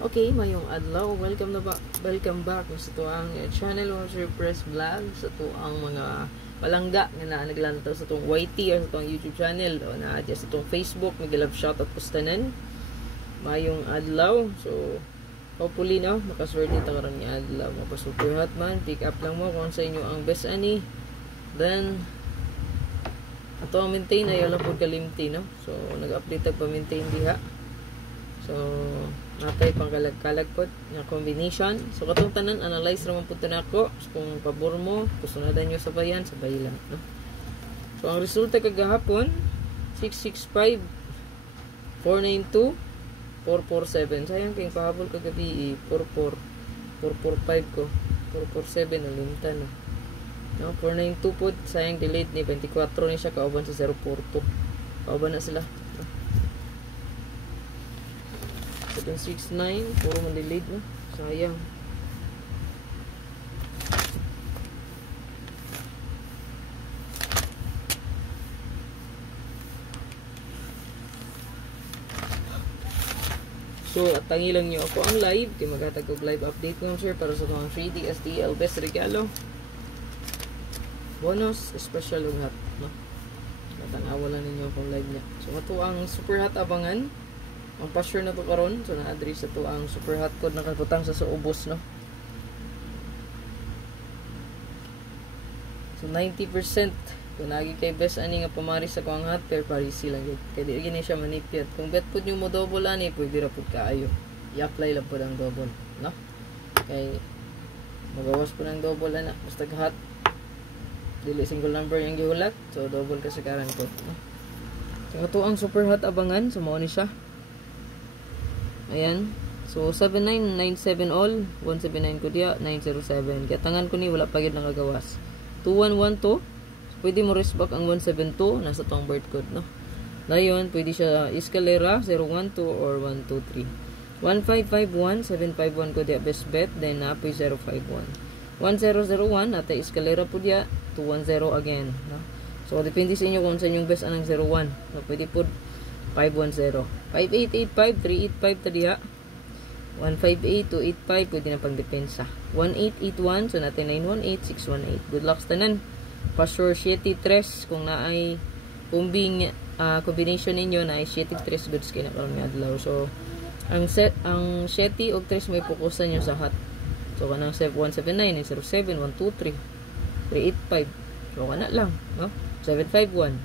Okay, mayong adlaw. Welcome back sa tuang channel Watcher Press Vlog, sa tuang mga palangga nga naglantaw sa tuong YT or sa tuang YouTube channel o na sa tuong Facebook. Mag-love shoutout pustanan. Mayong adlaw. So hopefully no, makaswerte ta karon ni adlaw. Mapa-super hot man. Pick up lang mo kung sa inyo ang best ani. Then ato ang maintain ay wala po kalimti no. So nag-update tag pa-maintain diha. So natay pang kalag-kalag po nga combination. So katong tanan analyze ra man pud nako. So kung pabor mo, kusunadan nyo sabayan, sabay lang no. So ang resulta kagahapon 665 492 447. Sayang kay pahabol kagabi 44 445 ko. 447 ang limtan no. No, 492 po sayang delayed ni 24 ni siya kauban sa 042. Kauban na sila. 769 puro man delayed no. Sayang. So, at tangilang nyo ako ang live. Di maghatag og live update ko sir para sa mga 3D STL best regalo. Bonus, special ug hot, no? Natanawa lang ninyo akong live niya. So, ito ang super hot abangan. Ang pa-sure na to karon. So, na-address ito ang super hot code na kakutang sa ubos, no? So, 90% kung nagi kay best ani nga pamaris sa kuang hot pair parisi lang yun. Kaya di gini siya manipyat. Kung bet po nyo mo double ani, pwede ra po kaayo. I-apply lang po ng double, no? Kaya magawas po ng double ana. Basta hot. Dili single number yung gihulat. So, double kasagaran ko, no? So, ito ang super hot abangan. So, mao ni siya. Ayan. So, 7997 all. 179 ko diya. 907. Kaya tangan ko ni wala pa yun nakagawas. 2112. Pwede mo risk back ang 172 nasa tong birth code, no? Ngayon, pwede siya escalera 012 or 123. 1551 751 ko diya best bet, then apoy 051. 1001 ata escalera po diya 210 again, no? So depende sa inyo kung sa inyong best anang 01. So pwede po 510. 5885 385 ta diha. 158 285 pwede na pang depensa. 1881 so natin 918 618. Good luck tanan. Pasure 73 kung naay combination ninyo na ay 73 goods kay na karon nga adlaw. So ang 7 og 3 may fokusan nyo sa hot. So kanang 179 07 123 385. So kana lang, no? 751.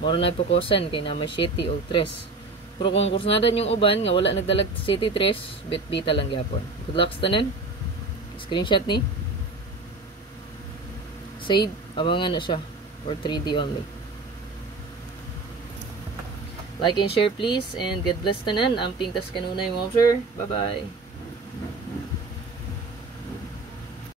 Moro na fokusan kay na may 7 og 3. Pero kung kursunadan yung uban nga wala nagdalag 73, bit-bita lang gyapon. Good luck tanan. Screenshot ni. Save, abangan na siya for 3D only. Like and share please, and God bless tanan. Amping tas kanunay mo sir. Bye bye.